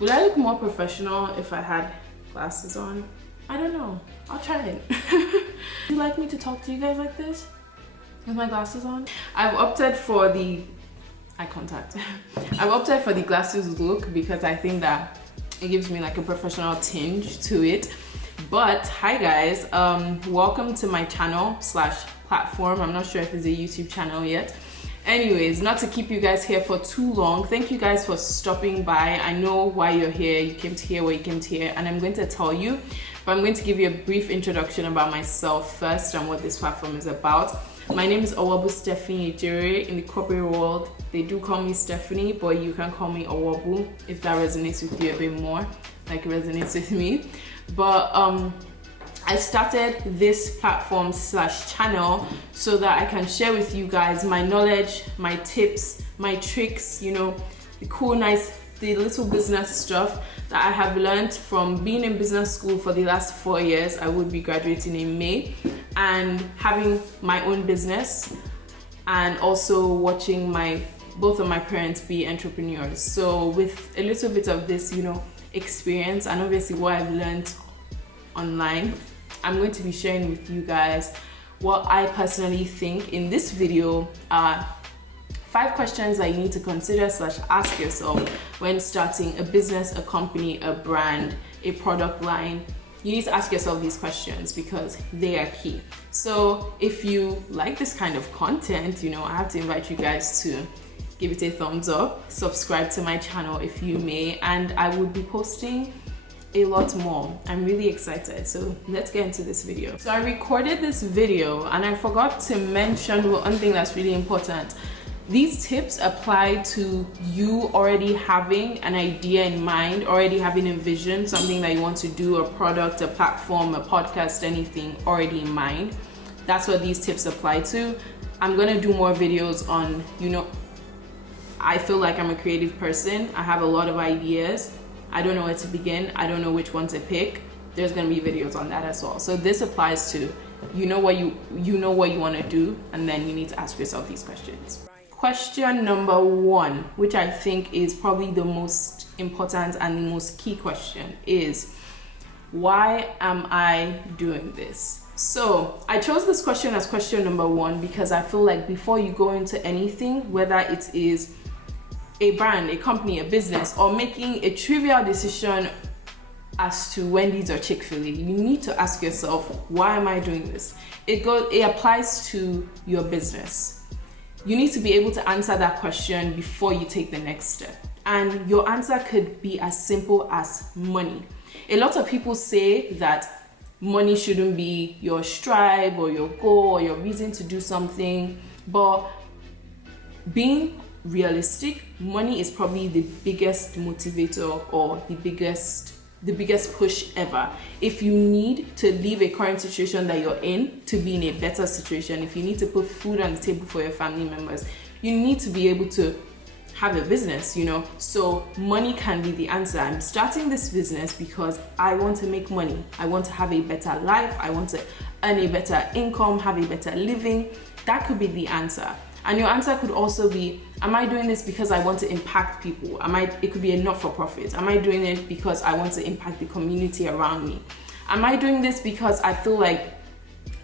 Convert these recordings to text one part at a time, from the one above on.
Would I look more professional if I had glasses on? I don't know. I'll try it. Would you like me to talk to you guys like this? With my glasses on? I've opted for the eye contact. I've opted for the glasses look because I think that it gives me like a professional tinge to it. But hi guys, welcome to my channel / platform. I'm not sure if it's a YouTube channel yet. Anyways, not to keep you guys here for too long, thank you guys for stopping by. I know why you're here. You came to hear what you came to hear, and I'm going to tell you, but I'm going to give you a brief introduction about myself first and what this platform is about. My name is Owabu Stephanie Ejire. In the corporate world, they do call me Stephanie, but you can call me Owabu if that resonates with you a bit more, like it resonates with me. But I started this platform / channel so that I can share with you guys my knowledge, my tips, my tricks, you know, the cool, nice, the little business stuff that I have learned from being in business school for the last 4 years. I would be graduating in May, and having my own business, and also watching both of my parents be entrepreneurs. So with a little bit of this, you know, experience and obviously what I've learned online, I'm going to be sharing with you guys what I personally think in this video are 5 questions that you need to consider / ask yourself when starting a business, a company, a brand, a product line. You need to ask yourself these questions because they are key. So if you like this kind of content, you know, I have to invite you guys to give it a thumbs up, subscribe to my channel if you may, and I will be posting a lot more. I'm really excited, so let's get into this video. So I recorded this video and I forgot to mention one thing that's really important. These tips apply to you already having an idea in mind, already having a vision, something that you want to do, a product, a platform, a podcast, anything already in mind. That's what these tips apply to. I'm gonna do more videos on, you know, I feel like I'm a creative person. I have a lot of ideas. I don't know where to begin. I don't know which one to pick. There's gonna be videos on that as well. So this applies to, you know what you want to do, and then you need to ask yourself these questions. Question number 1, which I think is probably the most important and the most key question, is why am I doing this? So I chose this question as question number 1 because I feel like before you go into anything, whether it is a brand, a company, a business, or making a trivial decision as to Wendy's or Chick-fil-A, you need to ask yourself, why am I doing this? It applies to your business. You need to be able to answer that question before you take the next step. And your answer could be as simple as money. A lot of people say that money shouldn't be your strive or your goal or your reason to do something, but being realistic, money is probably the biggest motivator or the biggest push ever. If you need to leave a current situation that you're in to be in a better situation, if you need to put food on the table for your family members, you need to be able to have a business, you know. So money can be the answer. I'm starting this business because I want to make money. I want to have a better life. I want to earn a better income, have a better living. That could be the answer. And your answer could also be, am I doing this because I want to impact people? It could be a not-for-profit. Am I doing it because I want to impact the community around me? Am I doing this because I feel like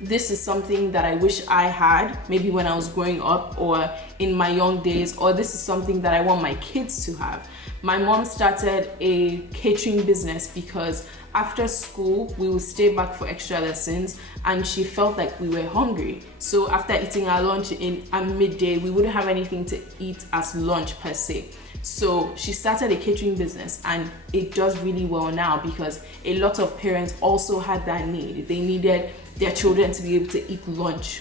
this is something that I wish I had maybe when I was growing up or in my young days, or this is something that I want my kids to have? My mom started a catering business because after school we would stay back for extra lessons, and she felt like we were hungry. So after eating our lunch at midday, we wouldn't have anything to eat as lunch per se. So she started a catering business, and it does really well now because a lot of parents also had that need. They needed their children to be able to eat lunch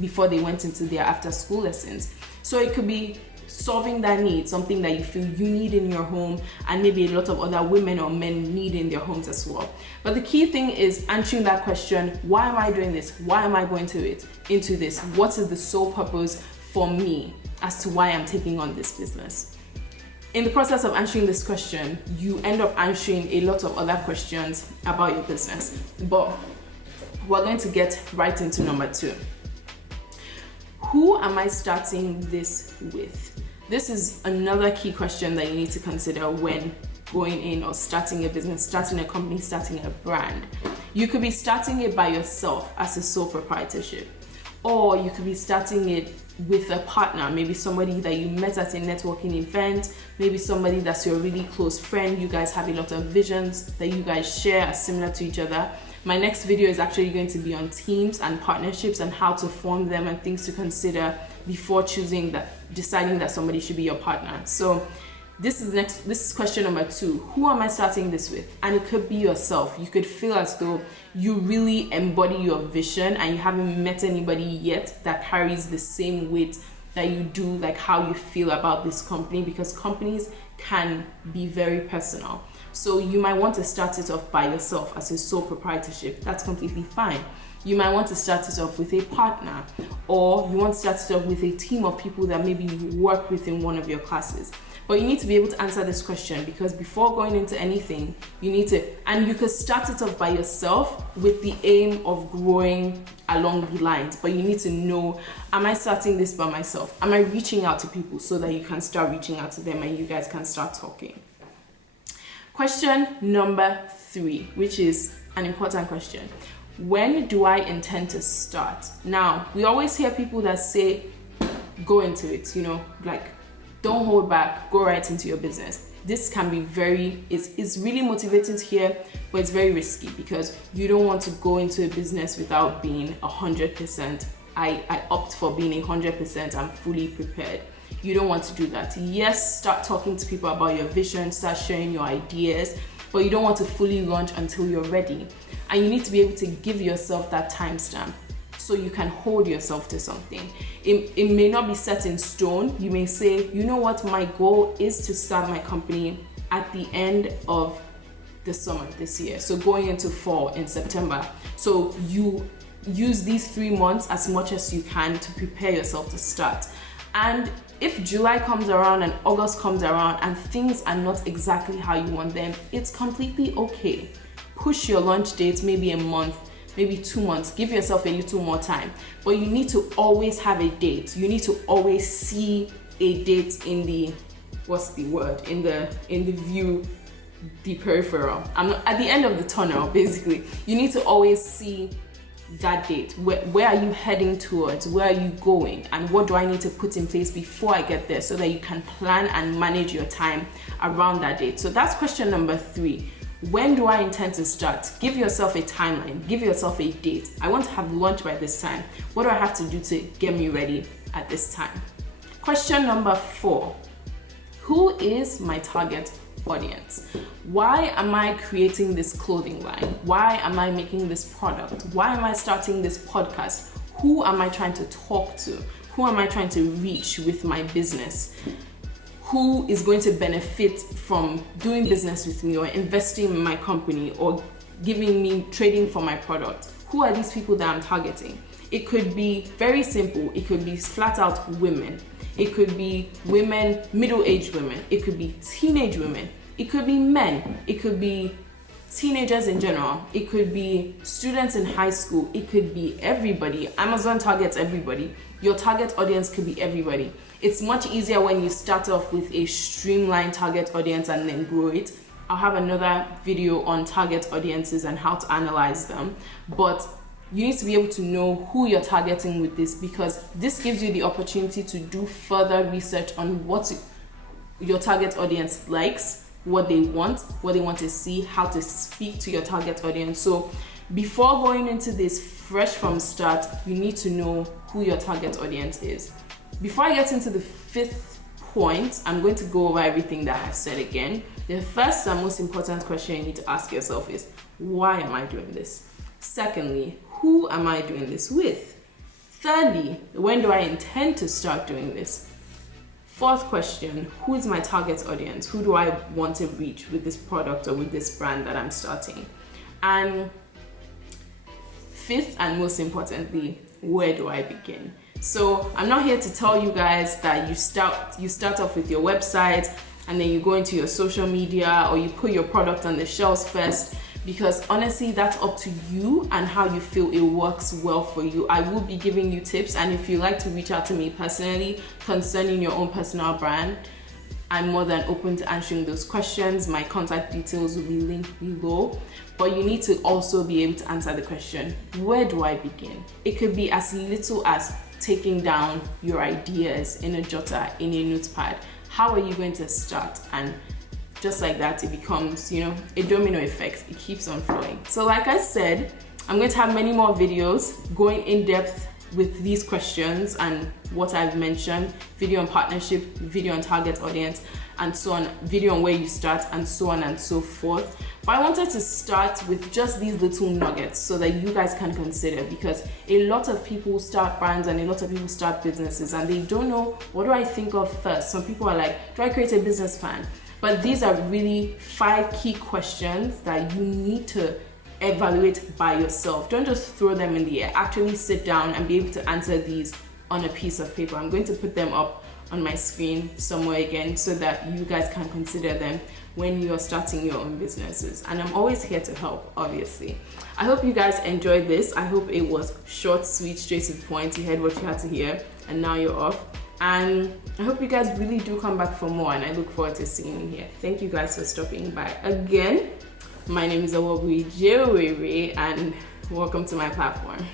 before they went into their after school lessons. So it could be solving that need, something that you feel you need in your home, and maybe a lot of other women or men need in their homes as well. But the key thing is answering that question, why am I doing this? Why am I going into this? What is the sole purpose for me as to why I'm taking on this business? In the process of answering this question, you end up answering a lot of other questions about your business. But we're going to get right into number 2. Who am I starting this with? This is another key question that you need to consider when going in or starting a business, starting a company, starting a brand. You could be starting it by yourself as a sole proprietorship, or you could be starting it with a partner, maybe somebody that you met at a networking event, maybe somebody that's your really close friend. You guys have a lot of visions that you guys share are similar to each other. My next video is actually going to be on teams and partnerships and how to form them and things to consider before deciding that somebody should be your partner. So this is question number 2. Who am I starting this with? And it could be yourself. You could feel as though you really embody your vision and you haven't met anybody yet that carries the same weight that you do, like how you feel about this company, because companies can be very personal. So you might want to start it off by yourself as a sole proprietorship. That's completely fine. You might want to start it off with a partner, or you want to start it off with a team of people that maybe you work with in one of your classes. But you need to be able to answer this question, because before going into anything, you need to, and you could start it off by yourself with the aim of growing along the lines, but you need to know, am I starting this by myself? Am I reaching out to people so that you can start reaching out to them and you guys can start talking? Question number 3, which is an important question. When do I intend to start? Now, we always hear people that say, go into it, like, don't hold back, go right into your business. This can be it's really motivating to hear, but it's very risky because you don't want to go into a business without being 100%. I opt for being 100%. I'm fully prepared. You don't want to do that. Yes, start talking to people about your vision, start sharing your ideas, but you don't want to fully launch until you're ready. And you need to be able to give yourself that timestamp so you can hold yourself to something. It may not be set in stone. You may say, you know what, my goal is to start my company at the end of the summer this year. So going into fall in September. So you use these 3 months as much as you can to prepare yourself to start. And if July comes around and August comes around and things are not exactly how you want them, it's completely okay. Push your launch date maybe a month, maybe 2 months. Give yourself a little more time. But you need to always have a date. You need to always see a date in the, in the view, the peripheral. At the end of the tunnel, basically. You need to always see that date. Where are you heading towards? Where are you going? And what do I need to put in place before I get there so that you can plan and manage your time around that date? So that's question number 3. When do I intend to start? Give yourself a timeline. Give yourself a date. I want to have lunch by this time. What do I have to do to get me ready at this time? Question number 4. Who is my target audience? Why am I creating this clothing line? Why am I making this product? Why am I starting this podcast? Who am I trying to talk to? Who am I trying to reach with my business? Who is going to benefit from doing business with me or investing in my company or giving me trading for my product? Who are these people that I'm targeting? It could be very simple. It could be flat out women. It could be women, middle-aged women. It could be teenage women. It could be men. It could be teenagers in general. It could be students in high school. It could be everybody. Amazon targets everybody. Your target audience could be everybody. It's much easier when you start off with a streamlined target audience and then grow it. I'll have another video on target audiences and how to analyze them. But you need to be able to know who you're targeting with this, because this gives you the opportunity to do further research on what your target audience likes, what they want to see, how to speak to your target audience. So before going into this fresh from start, you need to know who your target audience is. Before I get into the 5th point, I'm going to go over everything that I've said again. The first and most important question you need to ask yourself is, why am I doing this? Secondly, who am I doing this with? Thirdly, when do I intend to start doing this? 4th question, who is my target audience? Who do I want to reach with this product or with this brand that I'm starting? And 5th and most importantly, where do I begin? So I'm not here to tell you guys that you start off with your website and then you go into your social media or you put your product on the shelves first, because honestly that's up to you and how you feel it works well for you. I will be giving you tips, and if you like to reach out to me personally concerning your own personal brand, I'm more than open to answering those questions. My contact details will be linked below, but you need to also be able to answer the question, where do I begin? It could be as little as taking down your ideas in a jotter, in a notepad. How are you going to start? And just like that, it becomes, you know, a domino effect. It keeps on flowing. So like I said, I'm going to have many more videos going in depth with these questions and what I've mentioned, video on partnership, video on target audience, and so on, video on where you start, and so on and so forth. But I wanted to start with just these little nuggets so that you guys can consider, because a lot of people start brands and a lot of people start businesses and they don't know, what do I think of first? Some people are like, do I create a business plan? But these are really 5 key questions that you need to evaluate by yourself. Don't just throw them in the air. Actually sit down and be able to answer these on a piece of paper. I'm going to put them up on my screen somewhere again so that you guys can consider them when you're starting your own businesses. And I'm always here to help, obviously. I hope you guys enjoyed this. I hope it was short, sweet, straight to the point. You heard what you had to hear and now you're off. And I hope you guys really do come back for more, and I look forward to seeing you here. Thank you guys for stopping by again. My name is Awobui Jewere, and welcome to my platform.